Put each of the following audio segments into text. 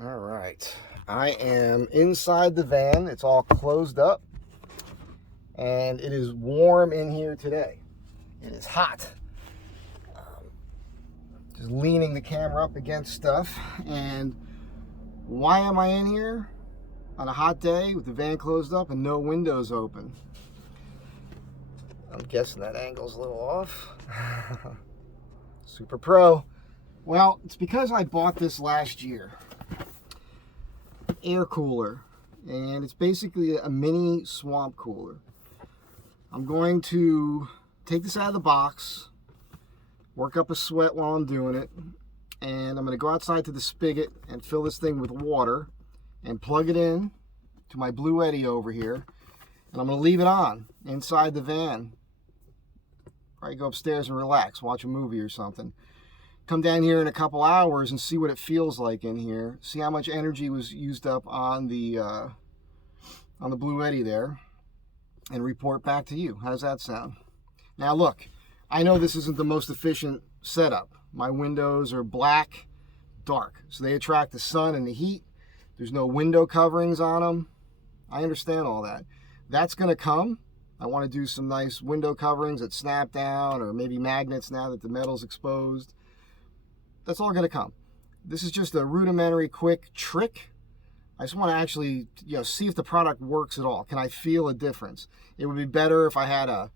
All right, I am inside the van. It's all closed up and it is warm in here today. It is hot. Just leaning the camera up against stuff. And why am I in here on a hot day with the van closed up and no windows open? I'm guessing that angle's a little off. Super Pro. Well, it's because I bought this last year. Air cooler, and it's basically a mini swamp cooler. I'm going to take this out of the box, work up a sweat while I'm doing it, and I'm going to go outside to the spigot and fill this thing with water and plug it in to my Bluetti over here, and I'm going to leave it on inside the van. Probably go upstairs and relax, watch a movie or something. Come down here in a couple hours and see what it feels like in here. See how much energy was used up on the Bluetti there, and report back to you. How's that sound? Now look, I know this isn't the most efficient setup. My windows are black, dark, so they attract the sun and the heat. There's no window coverings on them. I understand all that. That's going to come. I want to do some nice window coverings that snap down, or maybe magnets now that the metal's exposed. That's all going to come. This is just a rudimentary quick trick. I just want to actually, see if the product works at all. Can I feel a difference? It would be better if I had a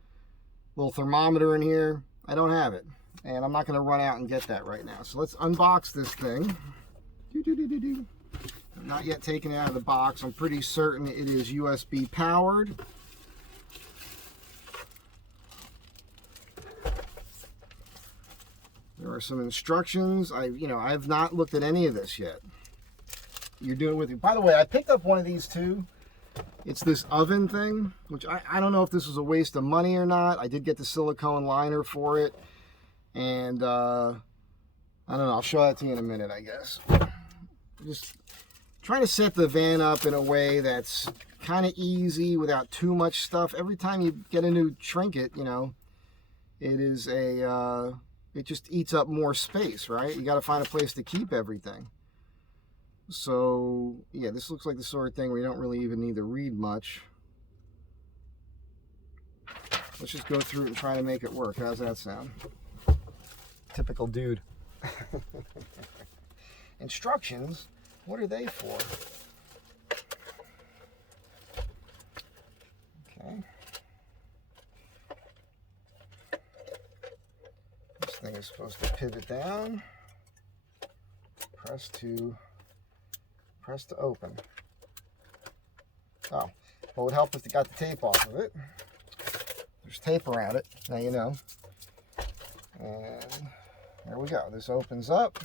little thermometer in here. I don't have it, and I'm not going to run out and get that right now. So let's unbox this thing. I'm not yet taken it out of the box. I'm pretty certain it is USB powered. There are some instructions. I have not looked at any of this yet. You're doing it with you. By the way, I picked up one of these too. It's this oven thing, which I don't know if this was a waste of money or not. I did get the silicone liner for it. And I don't know, I'll show that to you in a minute, I guess. Just trying to set the van up in a way that's kind of easy without too much stuff. Every time you get a new trinket, it is it just eats up more space, right? You got to find a place to keep everything. So, yeah, this looks like the sort of thing where you don't really even need to read much. Let's just go through it and try to make it work. How's that sound? Typical dude. Instructions, what are they for? Okay. This thing is supposed to pivot down. Press to open. Oh, what would help if you got the tape off of it. There's tape around it, now you know. And there we go. This opens up.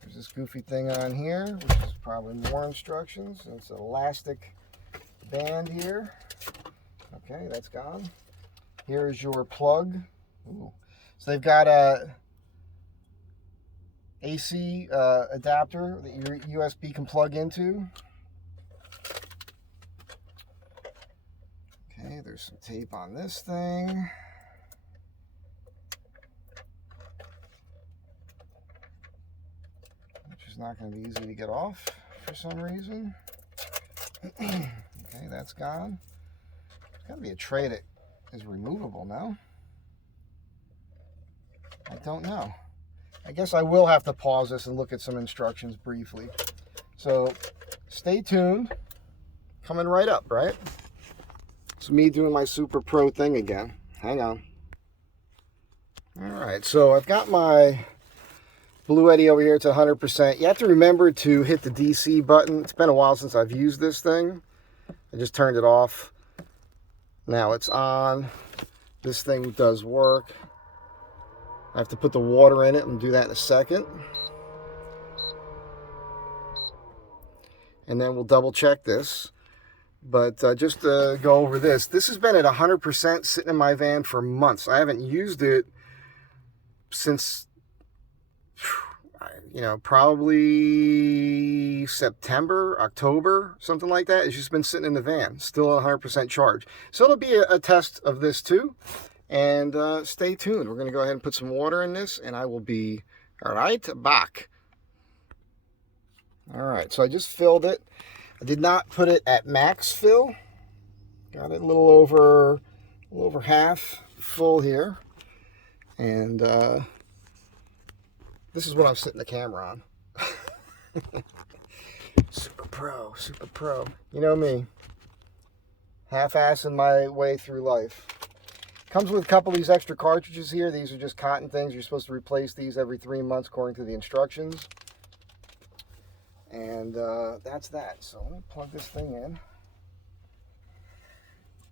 There's this goofy thing on here, which is probably more instructions. It's an elastic band here. Okay, that's gone. Here's your plug. Ooh. So they've got a AC adapter that your USB can plug into. Okay, there's some tape on this thing. Which is not going to be easy to get off for some reason. Okay, that's gone. There's got to be a tray that is removable now. I don't know. I guess I will have to pause this and look at some instructions briefly. So stay tuned. Coming right up, right? It's me doing my Super Pro thing again. Hang on. All right, so I've got my Bluetti over here. It's 100%. You have to remember to hit the DC button. It's been a while since I've used this thing. I just turned it off. Now it's on. This thing does work. I have to put the water in it and do that in a second. And then we'll double check this. But just to go over this, this has been at 100% sitting in my van for months. I haven't used it since, probably September, October, something like that. It's just been sitting in the van, still at 100% charge. So it'll be a test of this too. And stay tuned. We're going to go ahead and put some water in this, and I will be right back. All right, so I just filled it. I did not put it at max fill. Got it a little over half full here. And this is what I'm setting the camera on. Super pro, super pro. You know me. Half-assing my way through life. Comes with a couple of these extra cartridges here. These are just cotton things. You're supposed to replace these every 3 months according to the instructions. And that's that. So let me plug this thing in.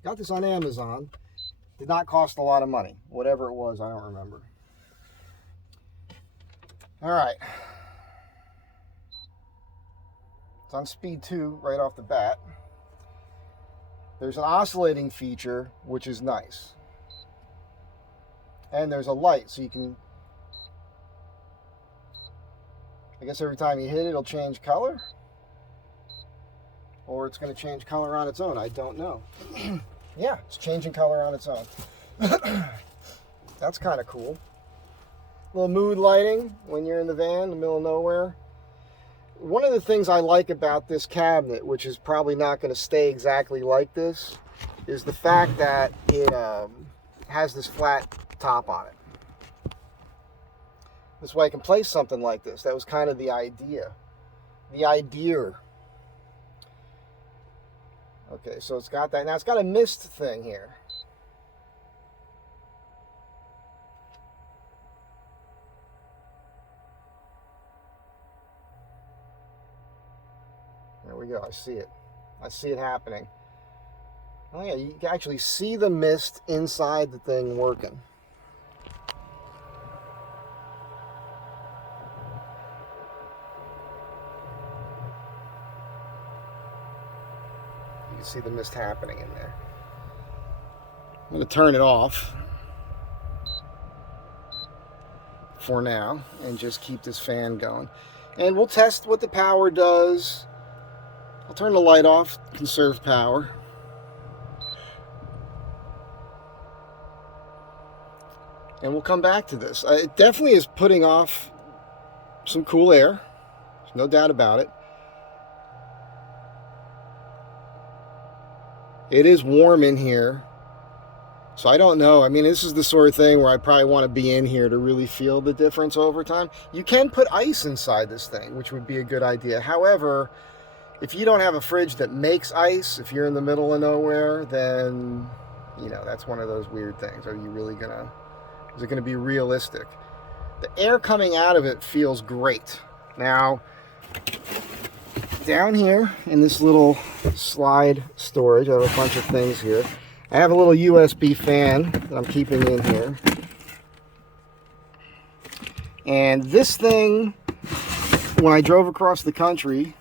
Got this on Amazon. Did not cost a lot of money. Whatever it was, I don't remember. All right. It's on speed 2 right off the bat. There's an oscillating feature, which is nice. And there's a light, so you can... I guess every time you hit it, it'll change color. Or it's going to change color on its own. I don't know. Yeah, it's changing color on its own. That's kind of cool. A little mood lighting when you're in the van in the middle of nowhere. One of the things I like about this cabinet, which is probably not going to stay exactly like this, is the fact that it has this flat top on it. This way I can place something like this. That was kind of the idea. Okay, so it's got that. Now it's got a mist thing here. There we go. I see it. I see it happening. Oh yeah, you can actually see the mist inside the thing working. You can see the mist happening in there. I'm going to turn it off for now and just keep this fan going. And we'll test what the power does. I'll turn the light off, conserve power. And we'll come back to this. It definitely is putting off some cool air. There's no doubt about it. It is warm in here. So I don't know. I mean, this is the sort of thing where I probably want to be in here to really feel the difference over time. You can put ice inside this thing, which would be a good idea. However, if you don't have a fridge that makes ice, if you're in the middle of nowhere, then, you know, that's one of those weird things. Are you really gonna, is it gonna be realistic? The air coming out of it feels great. Now, down here in this little slide storage, I have a bunch of things here. I have a little USB fan that I'm keeping in here. And this thing, when I drove across the country,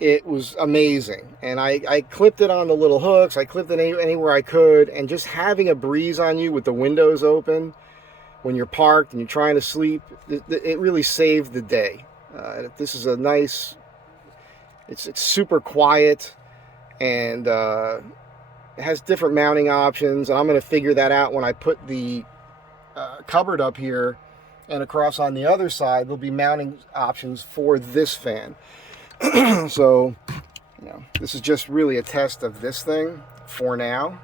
it was amazing. And I clipped it on the little hooks. I clipped it anywhere I could. And just having a breeze on you with the windows open when you're parked and you're trying to sleep, it really saved the day. This is a nice, it's super quiet, and it has different mounting options. And I'm going to figure that out when I put the cupboard up here, and across on the other side there'll be mounting options for this fan. So, you know, this is just really a test of this thing for now.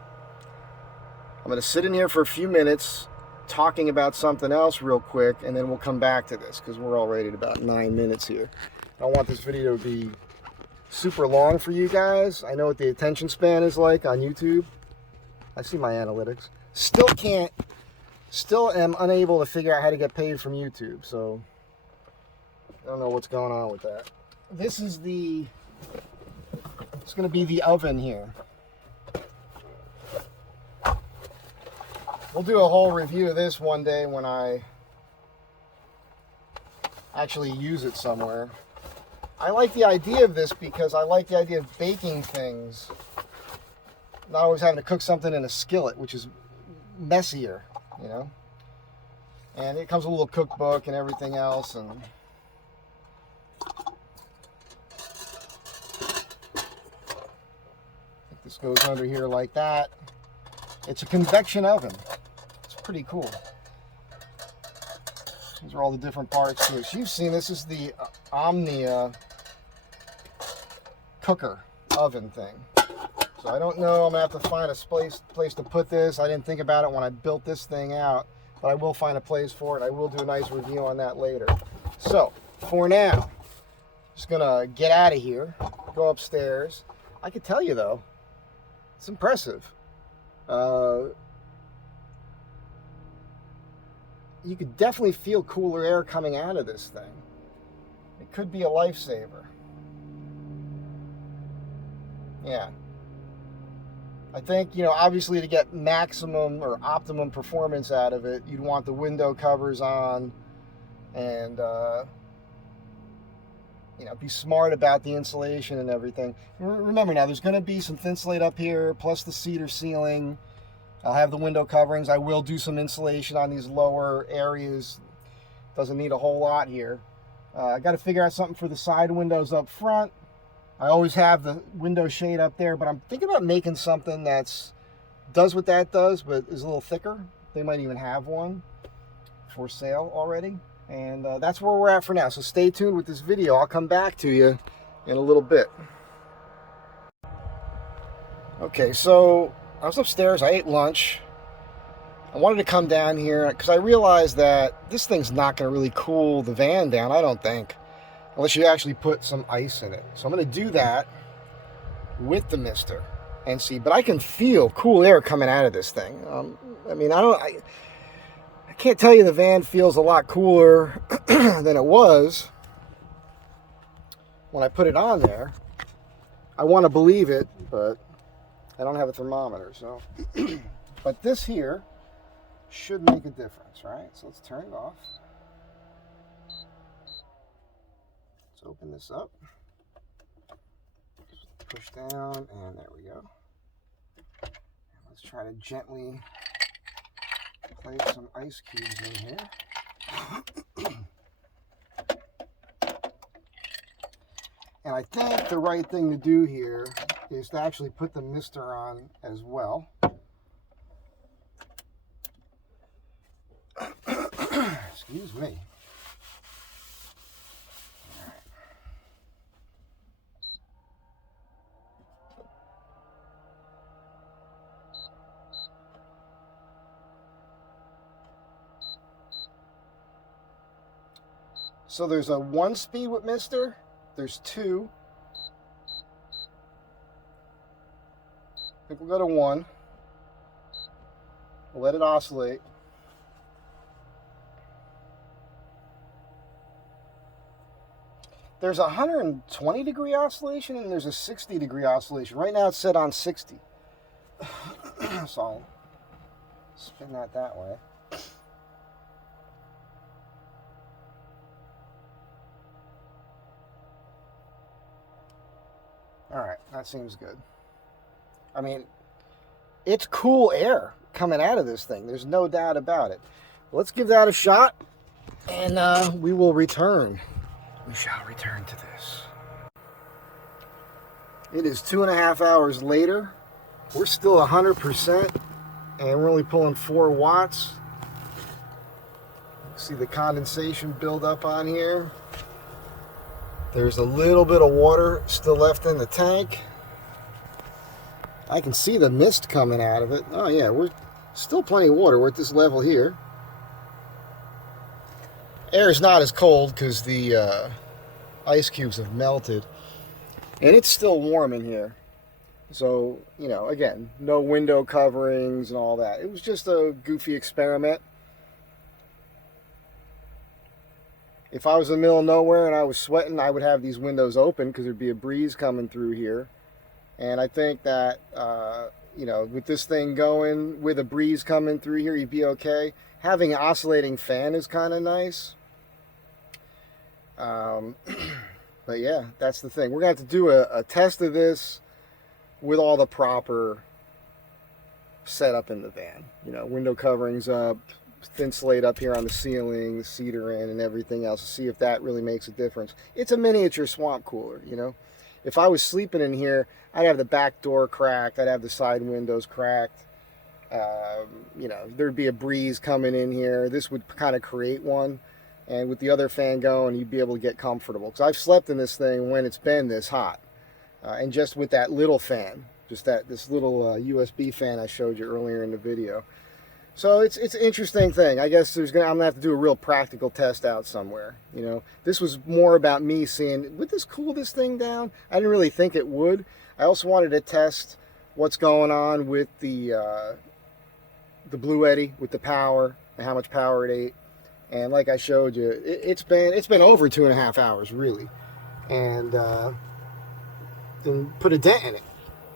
I'm going to sit in here for a few minutes talking about something else real quick, and then we'll come back to this because we're already at about 9 minutes here. I don't want this video to be super long for you guys. I know what the attention span is like on YouTube. I see my analytics. Still am unable to figure out how to get paid from YouTube, so I don't know what's going on with that. This is it's going to be the oven here. We'll do a whole review of this one day when I actually use it somewhere. I like the idea of this because I like the idea of baking things. Not always having to cook something in a skillet, which is messier, you know. And it comes with a little cookbook and everything else. And this goes under here like that. It's a convection oven. It's pretty cool. These are all the different parts to it. So you've seen this is the Omnia cooker oven thing. So I don't know, I'm gonna have to find a place to put this. I didn't think about it when I built this thing out, but I will find a place for it. I will do a nice review on that later. So for now, just gonna get out of here, go upstairs. I could tell you though, it's impressive. You could definitely feel cooler air coming out of this thing. It could be a lifesaver. Yeah. I think, you know, obviously to get maximum or optimum performance out of it, you'd want the window covers on and, you know, be smart about the insulation and everything. Remember now, there's going to be some thin slate up here, plus the cedar ceiling. I'll have the window coverings. I will do some insulation on these lower areas. Doesn't need a whole lot here. I got to figure out something for the side windows up front. I always have the window shade up there, but I'm thinking about making something that's does what that does, but is a little thicker. They might even have one for sale already. And that's where we're at for now. So stay tuned with this video. I'll come back to you in a little bit. Okay, so I was upstairs. I ate lunch. I wanted to come down here because I realized that this thing's not going to really cool the van down, I don't think, unless you actually put some ice in it. So I'm going to do that with the mister and see. But I can feel cool air coming out of this thing. I mean, I can't tell you the van feels a lot cooler than it was when I put it on there. I want to believe it, but I don't have a thermometer, so. But this here should make a difference, right? So let's turn it off. Let's open this up. Push down, and there we go. And let's try to gently place some ice cubes in here. And I think the right thing to do here is to actually put the mister on as well. Excuse me. So there's a 1-speed with mister. There's 2. I think we'll go to 1. We'll let it oscillate. There's a 120 degree oscillation and there's a 60 degree oscillation. Right now it's set on 60. So I'll spin that way. All right, that seems good. I mean, it's cool air coming out of this thing. There's no doubt about it. Let's give that a shot, and we will return. We shall return to this. It is 2.5 hours later. We're still 100%, and we're only pulling 4 watts. See the condensation build up on here. There's a little bit of water still left in the tank. I can see the mist coming out of it. Oh yeah, we're still plenty of water. We're at this level here. Air is not as cold because the ice cubes have melted. And it's still warm in here. So, you know, again, no window coverings and all that. It was just a goofy experiment. If I was in the middle of nowhere and I was sweating, I would have these windows open because there'd be a breeze coming through here. And I think that, you know, with this thing going, with a breeze coming through here, you'd be okay. Having an oscillating fan is kind of nice. But yeah, that's the thing. We're going to have to do a test of this with all the proper setup in the van. You know, window coverings up, thin slate up here on the ceiling, the cedar in, and everything else to see if that really makes a difference. It's a miniature swamp cooler, you know. If I was sleeping in here, I'd have the back door cracked, I'd have the side windows cracked. You know, there'd be a breeze coming in here. This would kind of create one. and with the other fan going, you'd be able to get comfortable. Because I've slept in this thing when it's been this hot, and just with that little fan, just this little USB fan I showed you earlier in the video. So it's an interesting thing. I guess I'm gonna have to do a real practical test out somewhere. You know, this was more about me seeing, would this cool this thing down? I didn't really think it would. I also wanted to test what's going on with the Bluetti, with the power and how much power it ate. And like I showed you, it's been over 2.5 hours really, and put a dent in it.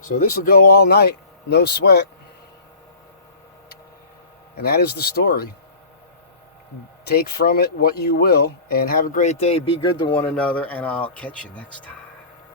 So this will go all night, no sweat. And that is the story. Take from it what you will, and have a great day. Be good to one another, and I'll catch you next time.